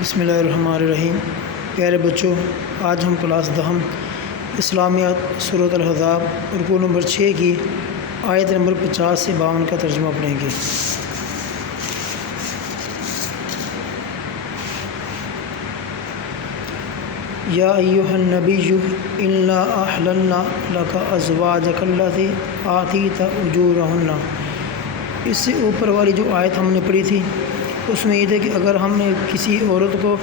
بسم اللہ الرحمن الرحیم۔ پیارے بچوں، آج ہم کلاس دہم اسلامیات سورۃ الاحزاب رکوع نمبر 6 کی آیت نمبر 50 سے 52 کا ترجمہ پڑھیں گے۔ یا ایھا النبی انا احللنا لک ازواجک اللاتی آتیت اجورہن۔ اس سے اوپر والی جو آیت ہم نے پڑھی تھی اس میں یہ تھا کہ اگر ہم نے کسی عورت کو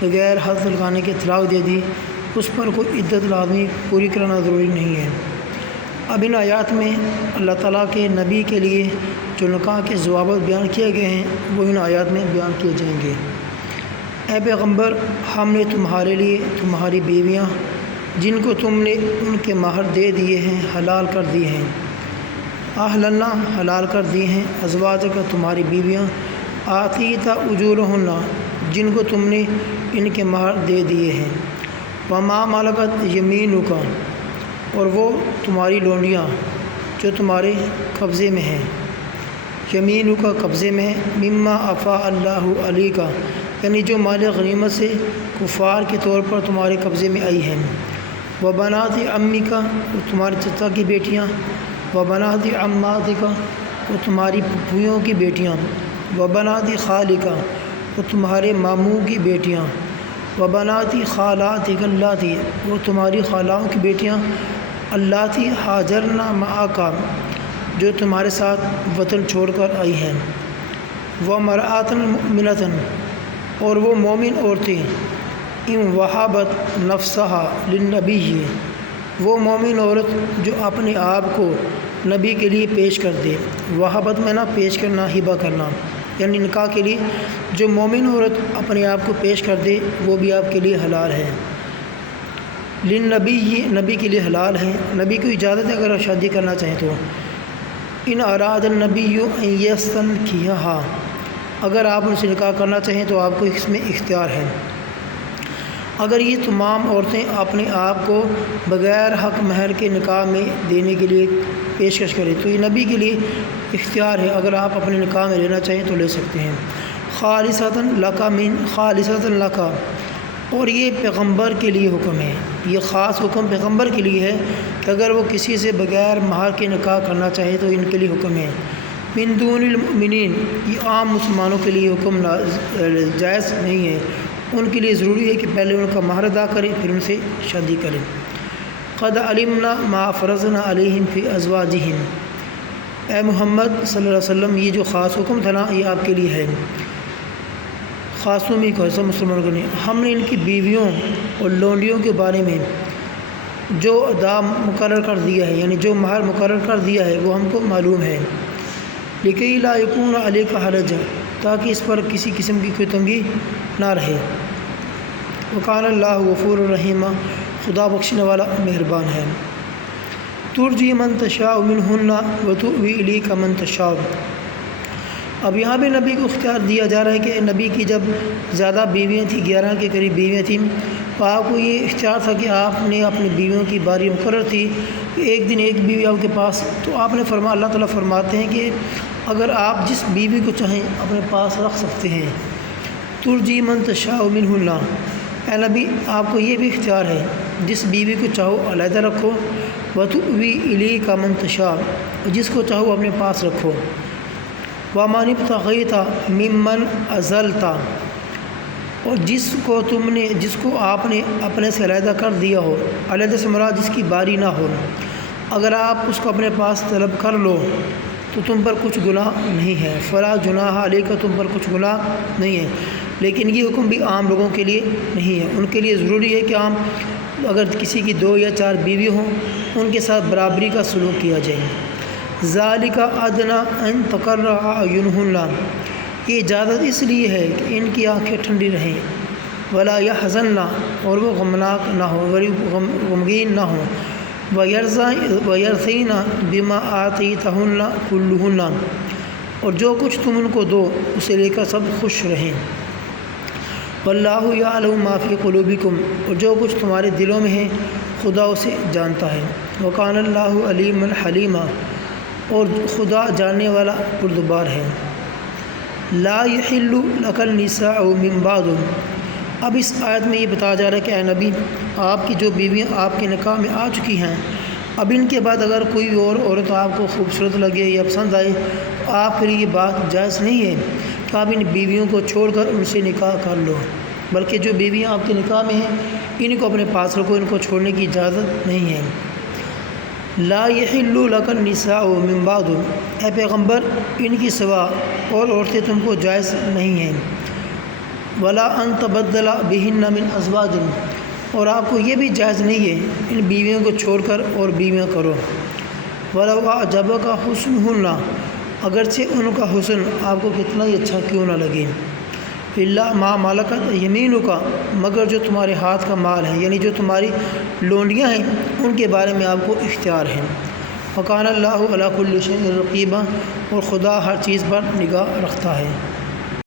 بغیر حد لگانے کے طلاق دے دی، اس پر کوئی عدت لازمی پوری کرنا ضروری نہیں ہے۔ اب ان آیات میں اللہ تعالیٰ کے نبی کے لیے جو نکاح کے ضوابط بیان کیے گئے ہیں وہ ان آیات میں بیان کیے جائیں گے۔ اے پیغمبر، ہم نے تمہارے لیے تمہاری بیویاں جن کو تم نے ان کے مہر دے دیے ہیں حلال کر دی ہیں۔ احللنا حلال کر دی ہیں، ازواجک تمہاری بیویاں، آتیت اجورہن جن کو تم نے ان کے مہر دے دیے ہیں، وما ملکت یمینک اور وہ تمہاری لونڈیاں جو تمہارے قبضے میں ہیں، یمینک قبضے میں ہیں، مما افاء اللہ علیک یعنی جو مال غنیمت سے کفار کے طور پر تمہارے قبضے میں آئی ہیں، وبنات عمک وہ تمہارے چچا کی بیٹیاں، وبنات عماتک وہ تمہاری پھوپھیوں کی بیٹیاں، وبنات خالک وہ تمہارے ماموں کی بیٹیاں، وبنات خالاتک اللاتی وہ تمہاری خالاؤں کی بیٹیاں، اللاتی ہاجرن معک جو تمہارے ساتھ وطن چھوڑ کر آئی ہیں، وامرأۃ مؤمنۃ اور وہ مومن عورتیں، ان وہبت نفسها للنبی وہ مومن عورت جو اپنے آپ کو نبی کے لیے پیش کر دے۔ وہبت میں نہ پیش کرنا، ہبہ کرنا، یعنی نکاح کے لیے جو مومن عورت اپنے آپ کو پیش کر دے وہ بھی آپ کے لیے حلال ہے۔ للنبی نبی کے لیے حلال ہے، نبی کو اجازت ہے اگر آپ شادی کرنا چاہیں تو۔ ان اراد النبی ان یستنکحھا اگر آپ ان سے نکاح کرنا چاہیں تو آپ کو اس میں اختیار ہے۔ اگر یہ تمام عورتیں اپنے آپ کو بغیر حق مہر کے نکاح میں دینے کے لیے پیشکش کریں تو یہ نبی کے لیے اختیار ہے، اگر آپ اپنے نکاح میں لینا چاہیں تو لے سکتے ہیں۔ خالصۃ لک من خالصۃ لک اور یہ پیغمبر کے لیے حکم ہے، یہ خاص حکم پیغمبر کے لیے ہے کہ اگر وہ کسی سے بغیر مہر کے نکاح کرنا چاہے تو ان کے لیے حکم ہے۔ من دون المؤمنین یہ عام مسلمانوں کے لیے حکم جائز نہیں ہے، ان کے لیے ضروری ہے کہ پہلے ان کا مہر ادا کریں پھر ان سے شادی کریں۔ قد علمنا ما فرضنا علیہم فی ازواجہم اے محمد صلی اللہ علیہ وسلم، یہ جو خاص حکم تھا نا یہ آپ کے لیے ہے، خاصوں میں کو سب مسلمانوں کو نہیں۔ ہم نے ان کی بیویوں اور لونڈیوں کے بارے میں جو ادا مقرر کر دیا ہے، یعنی جو مہر مقرر کر دیا ہے وہ ہم کو معلوم ہے، لکی لا یکون علیک حرج تاکہ اس پر کسی قسم کی کوئی تنگی نہ رہے۔ وکان اللہ غفور الرحیم خدا بخشنے والا مہربان ہے۔ ترجی من تشاء منہن وتؤوی الیک من تشاء اب یہاں بھی نبی کو اختیار دیا جا رہا ہے کہ نبی کی جب زیادہ بیویاں تھیں، 11 کے قریب بیویاں تھیں، تو آپ کو یہ اختیار تھا کہ آپ نے اپنی بیویوں کی باری مقرر تھی کہ ایک دن ایک بیوی آپ کے پاس، تو آپ نے فرمایا، اللہ تعالیٰ فرماتے ہیں کہ اگر آپ جس بیوی کو چاہیں اپنے پاس رکھ سکتے ہیں۔ ترجی من تشاء منہن اے نبی آپ کو یہ بھی اختیار ہے، جس بیوی کو چاہو علیحدہ رکھو، وتؤوی الیک من تشاء جس کو چاہو اپنے پاس رکھو، ومن ابتغیت ممن عزلت اور جس کو آپ نے اپنے سے علیحدہ کر دیا ہو، علیحدہ سے مراد جس کی باری نہ ہو، اگر آپ اس کو اپنے پاس طلب کر لو تو تم پر کچھ گناہ نہیں ہے، فلا جناح علیک تم پر کچھ گناہ نہیں ہے۔ لیکن یہ حکم بھی عام لوگوں کے لیے نہیں ہے، ان کے لیے ضروری ہے کہ عام اگر کسی کی 2 یا 4 بیوی ہوں ان کے ساتھ برابری کا سلوک کیا جائے۔ ذالک ادنی ان تقر اعینہن یہ اجازت اس لیے ہے کہ ان کی آنکھیں ٹھنڈی رہیں، ولا یحزن اور وہ غمناک نہ ہوں، غمگین نہ ہوں، ویرضین بما آتیتہن کلہن اور جو کچھ تم ان کو دو اسے لے کر سب خوش رہیں۔ واللہ یعلم ما فی قلوبکم اور جو کچھ تمہارے دلوں میں ہے خدا اسے جانتا ہے۔ وکان اللہ علیما حلیما اور خدا جاننے والا بردبار ہے۔ لا یحل لک النساء من بعد اب اس آیت میں یہ بتایا جا رہا ہے کہ اے نبی، آپ کی جو بیویاں آپ کے نکاح میں آ چکی ہیں، اب ان کے بعد اگر کوئی اور عورت آپ کو خوبصورت لگے یا پسند آئے تو آپ کے لیے یہ بات جائز نہیں ہے کہ آپ ان بیویوں کو چھوڑ کر ان سے نکاح کر لو، بلکہ جو بیویاں آپ کے نکاح میں ہیں ان کو اپنے پاس رکھو، ان کو چھوڑنے کی اجازت نہیں ہے۔ لا یحل لک النساء من بعد، اے پیغمبر ان کی سوا اور عورتیں تم کو جائز نہیں ہیں۔ ولا ان تبدل بہن من ازواج، اور آپ کو یہ بھی جائز نہیں ہے ان بیویوں کو چھوڑ کر اور بیویاں کرو۔ ولو اعجبک حسنہن، اگرچہ ان کا حسن آپ کو کتنا ہی اچھا کیوں نہ لگے۔ الا ما ملکت یمینک، مگر جو تمہارے ہاتھ کا مال ہے، یعنی جو تمہاری لونڈیاں ہیں ان کے بارے میں آپ کو اختیار ہے۔ وکان اللہ علی کل شیء رقیبا، اور خدا ہر چیز پر نگاہ رکھتا ہے۔